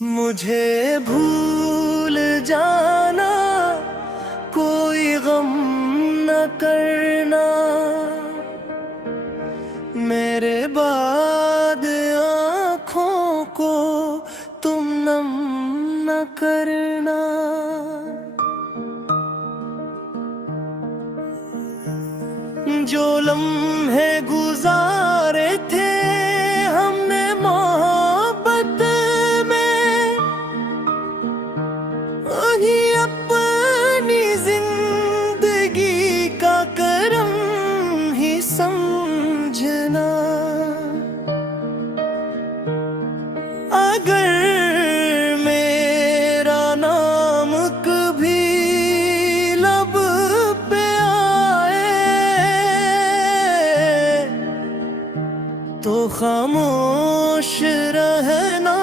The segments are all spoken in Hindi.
मुझे भूल जाना, कोई गम न करना, मेरे बाद आँखों को तुम नम न करना। जो लम्हे गुजारे थे हमने मोहब्बत में, वही अपनी जिंदगी का करम ही समझना। अगर मेरा नाम कभी लब पे आए तो खामोश रहना,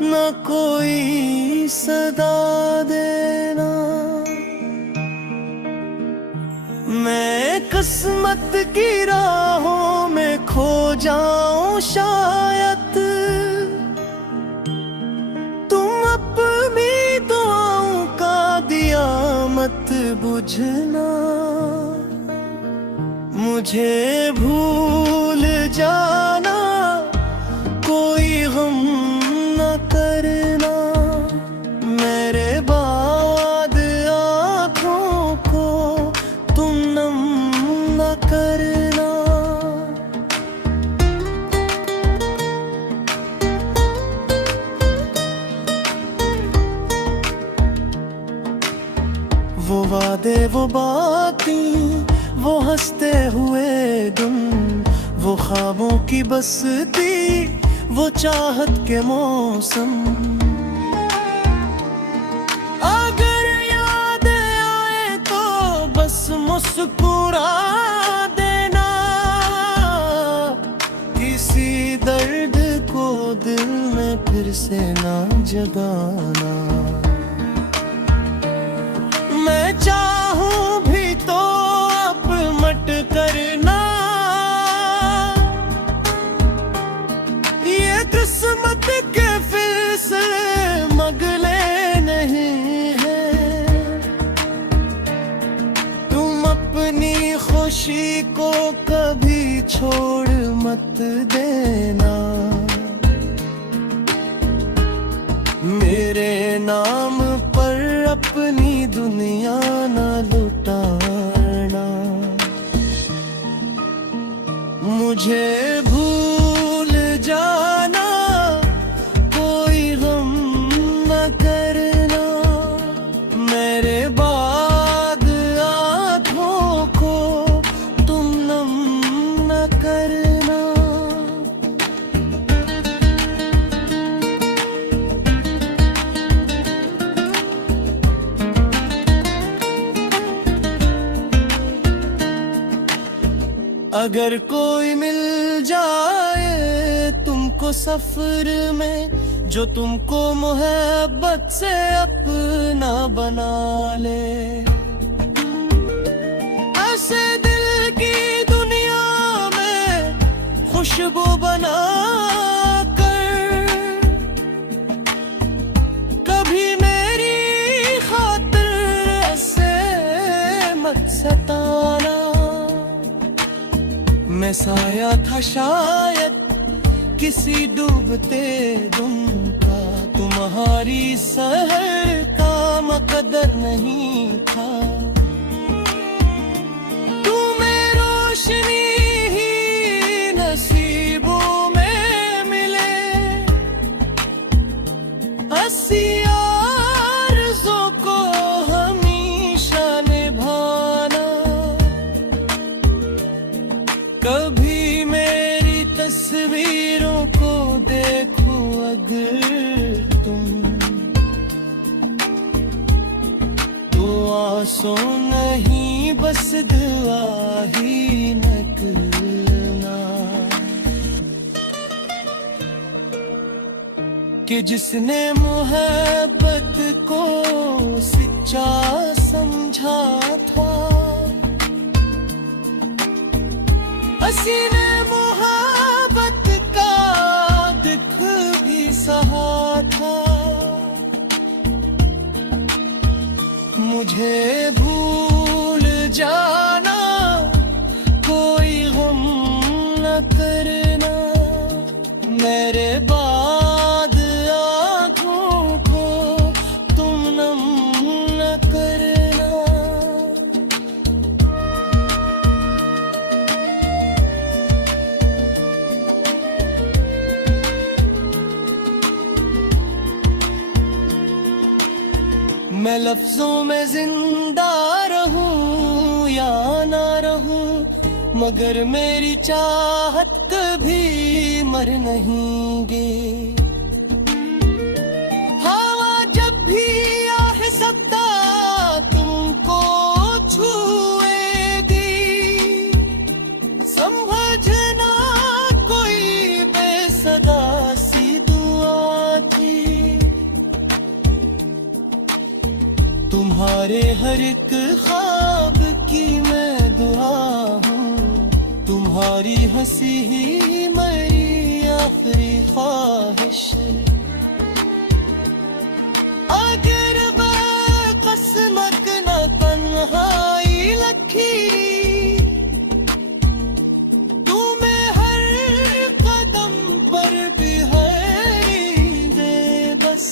न कोई सदा देना। मैं किस्मत की राहों में खो जाऊं शायद, तुम अपनी दुआओं का दिया मत बुझना। मुझे भूल जाना, कोई गम न करना, मेरे बाद आँखों को तुम नम न करना। वो वादे वो बातें, वो हंसते हुए दिन, वो ख्वाबों की बस्ती, वो चाहत के मौसम। अगर याद आए तो बस मुस्कुरा देना, किसी दर्द को दिल में फिर से ना जगाना। मैं चाहूं भी तो अब मत करना, ये किस्मत के फिर से मगले नहीं है। तुम अपनी खुशी को कभी छोड़ मत देना, मेरे नाम पर अपनी दुनिया न लुटाना। मुझे भूल जाना, कोई गम न करना, मेरे बाद आँखों को तुम नम न करना। अगर कोई मिल जाए तुमको सफर में, जो तुमको मोहब्बत से अपना बना ले, ऐसे दिल की दुनिया में खुशबू बना कर, कभी मेरी खातिर ऐसे मत सताना। मैं साया था शायद किसी डूबते दिन का, तुम्हारी सहर का मकदर नहीं था। तुम्हें रोशनी ही नसीबों में मिले, हंसी आरज़ों को हमेशा निभाना। कभी मेरी तस्वीरों को देखो अगर तुम, तो आंसू नहीं बस दुआ ही निकलना। कि जिसने मोहब्बत को सच्चा समझा था, हसीने मोहब्बत का दुख भी सहा। था। मुझे भूल जाना, कोई गम न करना, मेरे बाद आँखों को तुम नम न करना। मैं लफ्जों में जिंदा रहूं या ना रहूं, मगर मेरी चाहत कभी मर नहीं गे। हवा जब भी आह सकता तुमको छुएगी, समझना कोई बेसदा सी दुआ थी। तुम्हारे हर एक ख्वाब की मैं दुआ हूँ, तुम्हारी हंसी ही मेरी आखिरी ख्वाहिश। अगर वह किस्मत न तन्हाई लखी, तुम्हें हर कदम पर भी है दे बस।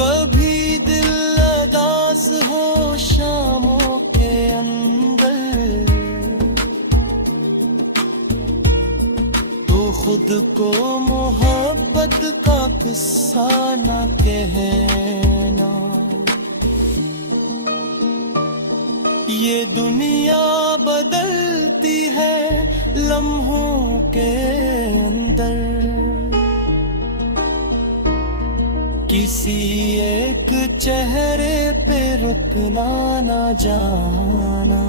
कभी दिल उदास हो शामों के अंदर, तो खुद को मोहब्बत का किस्सा न कहना। ये दुनिया बदलती है लम्हों के अंदर, किसी एक चेहरे पे रुकना ना जाना।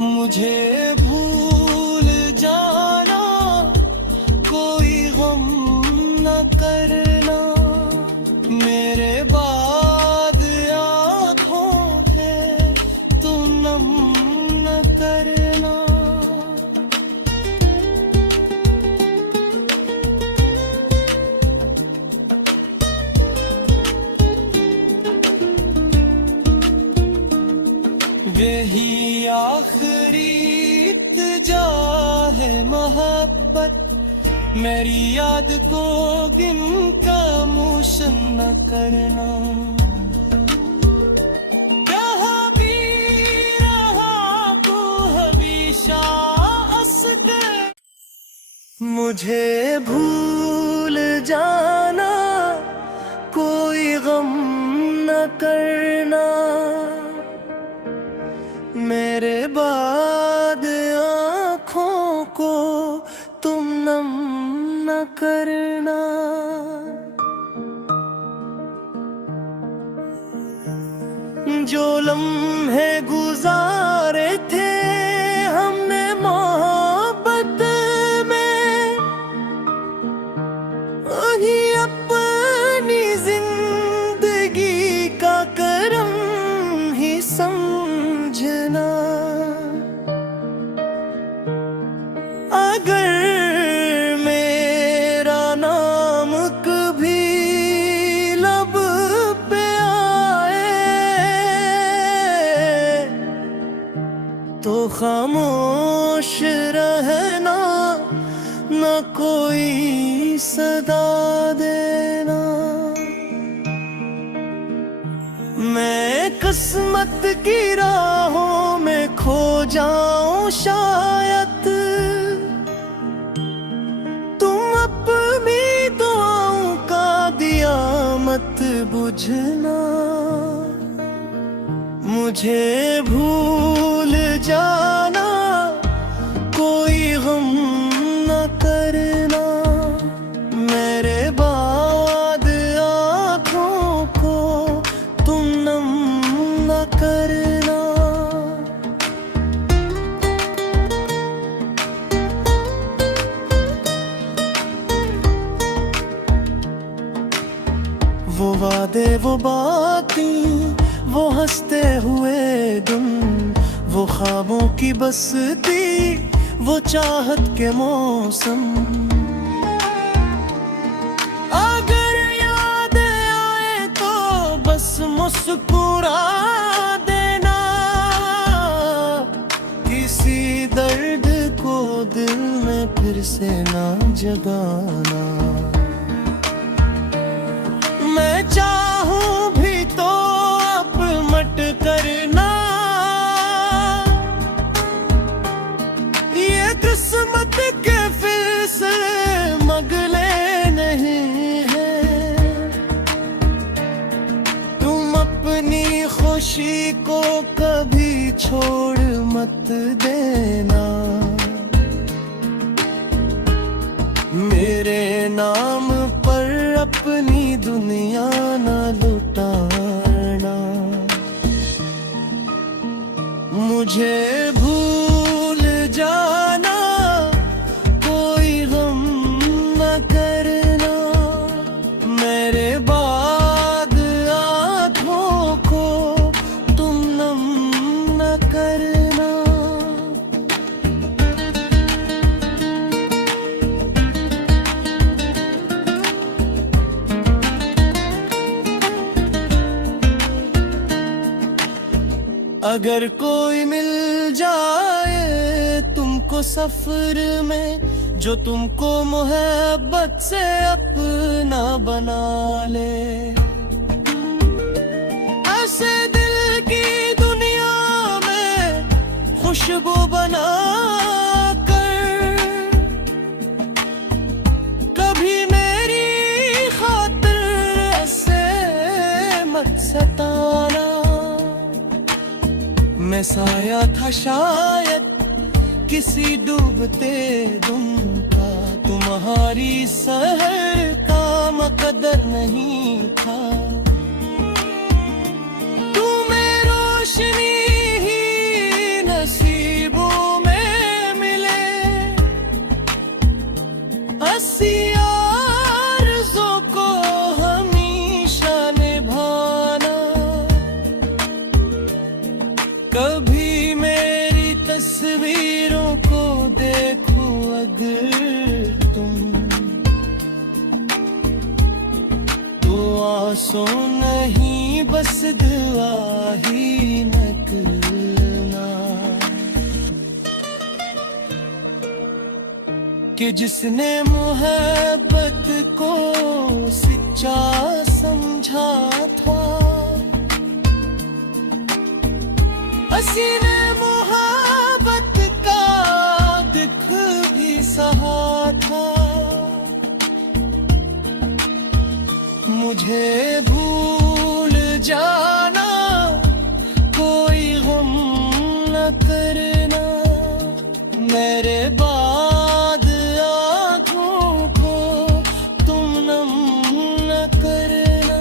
मुझे भूल जाना, कोई गम न करना, मेरे बाद आँखों के तुम नम न करना। यही आखिरी इल्तिजा है मोहब्बत, मेरी याद को गिन खामोश न करना। जहाँ भी रहा तो हमेशा हंसते। मुझे भूल जाना, कोई गम न करना, मेरे बाद आँखों को तुम नम न करना। जो लम्हे गुजारे थे हमने मोहब्बत में, वही अपनी जिंदगी का करम ही समझना। अगर मेरा नाम कभी लब पे आए, तो खामोश रहना, न कोई सदा देना। मैं किस्मत की राहों में खो जाऊं शायद, तुम अपनी दुआओं का दिया मत बुझना। मुझे भूल जाना, कोई गम न करना, मेरे बाद आँखों को तुम नम न करना। वो वादे वो बातें, वो हंसते हुए दिन, वो ख्वाबों की बस्ती, वो चाहत के मौसम। अगर याद आए तो बस मुस्कुरा देना, किसी दर्द को दिल में फिर से ना जगाना। मैं चाहूं भी तो अब मत करना, ये किस्मत के फिर से मगले नहीं है। तुम अपनी खुशी को कभी छोड़ मत देना, मेरे नाम पर अपनी दुनिया न लुटाना। मुझे भूल जाना, कोई गम न करना, मेरे बाद आँखों को तुम नम न करना। अगर कोई मिल जाए तुमको सफर में, जो तुमको मोहब्बत से अपना बना ले, ऐसे दिल की दुनिया में खुशबू बना कर, कभी मेरी खातिर ऐसे मत सताना। मैं साया था शायद किसी डूबते दिन का, तुम्हारी सहर का मकदर नहीं था। तुम्हें रोशनी ही नसीबों में मिले, हंसी आरज़ू को हमेशा निभाना। कभी मेरी तस्वीरों को देखो अगर तुम, तो आंसू नहीं बस दुआ ही निकलना। कि जिसने मोहब्बत को सच्चा समझा था, हंसी ने मोहब्बत का दुख भी सहा था। मुझे भूल जाना, कोई गम न करना, मेरे बाद आँखों को तुम नम न करना।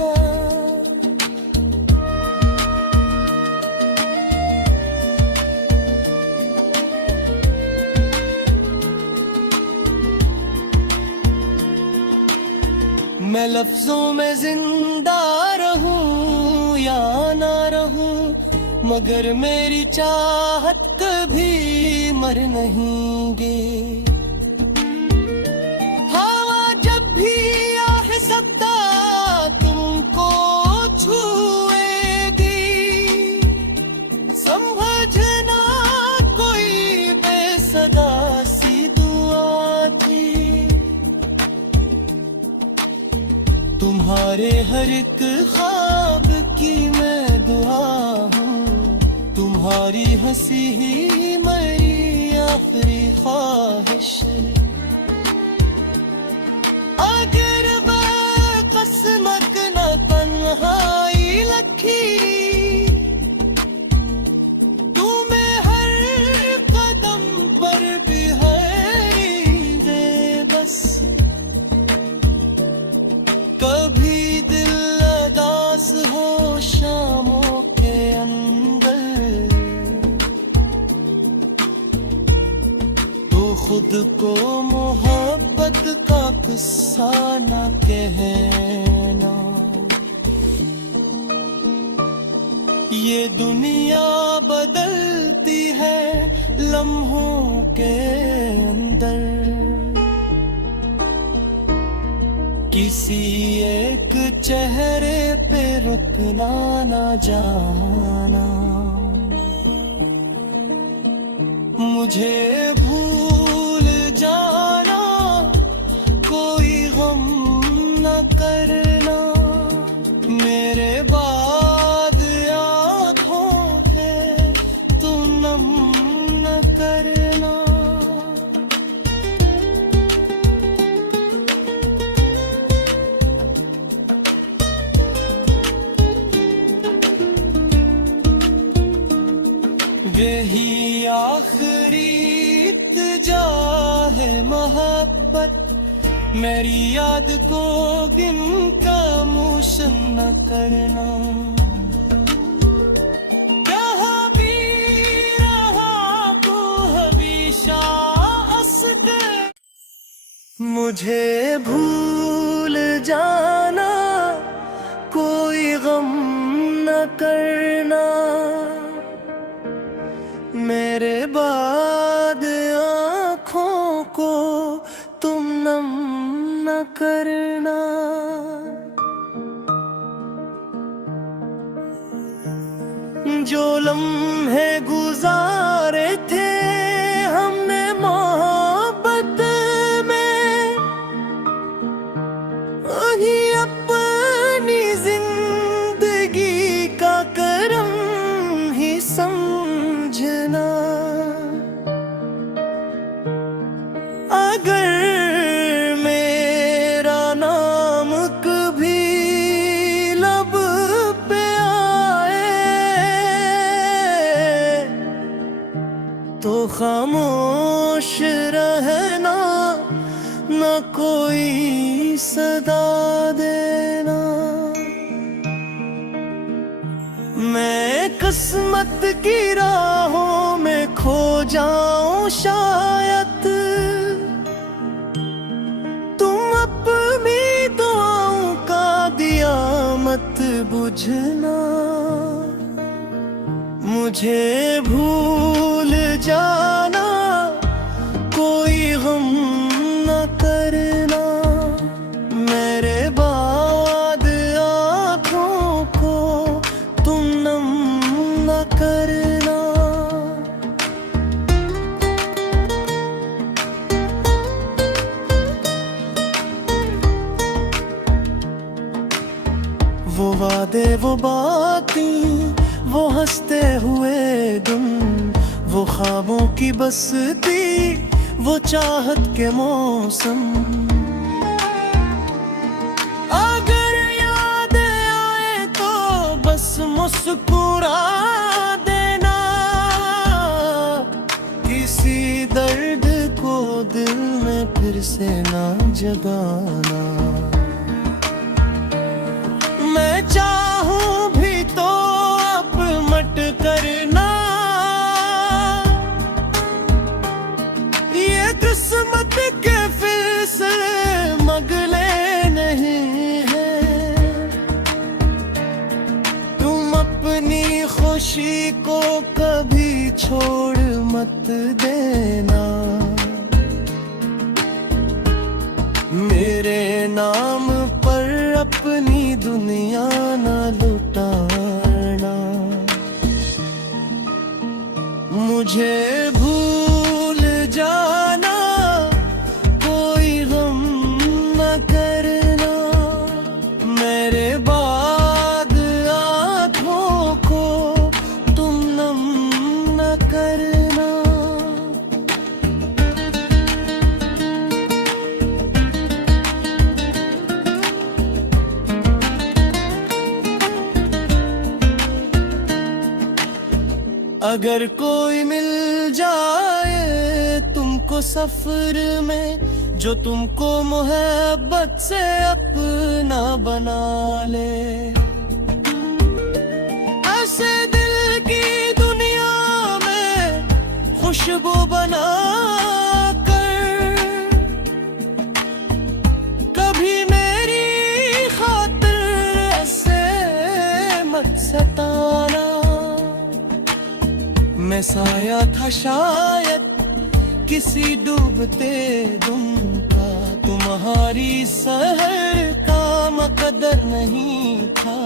मैं लफ्जों में जिंदा रहूं या ना रहूं, मगर मेरी चाहत कभी मर नहीं गे। हवा जब भी आए सकता तुमको छुएगी, समझना कोई बेसदा सी दुआ थी। तुम्हारे हर एक ख्वाब की मैं दुआ हूँ, तुम्हारी हंसी ही मेरी आखिरी ख्वाहिश। अगर वह किस्मत न तन्हाई लखी, तुम्हें हर कदम पर भी है बस। कभी दिल उदास हो शामों के अंदर, तो खुद को मोहब्बत का किस्सा न कहना। ये दुनिया बदलती है लम्हों के अंदर किसी एक चेहरे पे रुकना ना जाना, मुझे भूल जाना, कोई गम न करना, मेरे बाद आँखों पे तुम नम न करना। यही आखिरी इल्तिजा है मोहब्बत, मेरी याद को गिन खामोश न करना। यहाँ भी रहा तो हमेशा हंसते, मुझे भूल जाना, कोई गम न करना, मेरे बाद आँखों को तुम नम न करना। जो लम्हे गुजारे थे हमने मोहब्बत में, वही अपनी जिंदगी का करम ही समझना। अगर मेरा नाम कभी लब पे आए तो खामोश रहना, न कोई सदा देना। मैं किस्मत की राहों में खो जाऊं शायद, तुम अपनी दुआओं का दिया मत बुझना, मुझे भूल जाना, कोई गम न करना, मेरे बाद आँखों को तुम नम न करना। वो वादे वो बातें, वो हंसते हुए दिन, वो ख्वाबों की बस्ती, वो चाहत के मौसम। अगर याद आए तो बस मुस्कुरा देना, किसी दर्द को दिल में फिर से ना जगाना। मैं चाहूं भी तो अब मत करना, ये किस्मत के फिर से मगले नहीं है। तुम अपनी खुशी को कभी छोड़ मत देना, मेरे नाम पर अपनी दुनिया न लुटाना। मुझे भूल जाना, कोई गम न करना, मेरे बाद आँखों को तुम नम न करना। अगर कोई मिल जाए तुमको सफर में, जो तुमको मोहब्बत से अपना बना ले, ऐसे दिल की दुनिया में खुशबू बना कर, कभी मेरी खातिर ऐसे मत सताना। मैं साया था शायद किसी डूबते दुम का तुम्हारी सहर का मकदर नहीं था।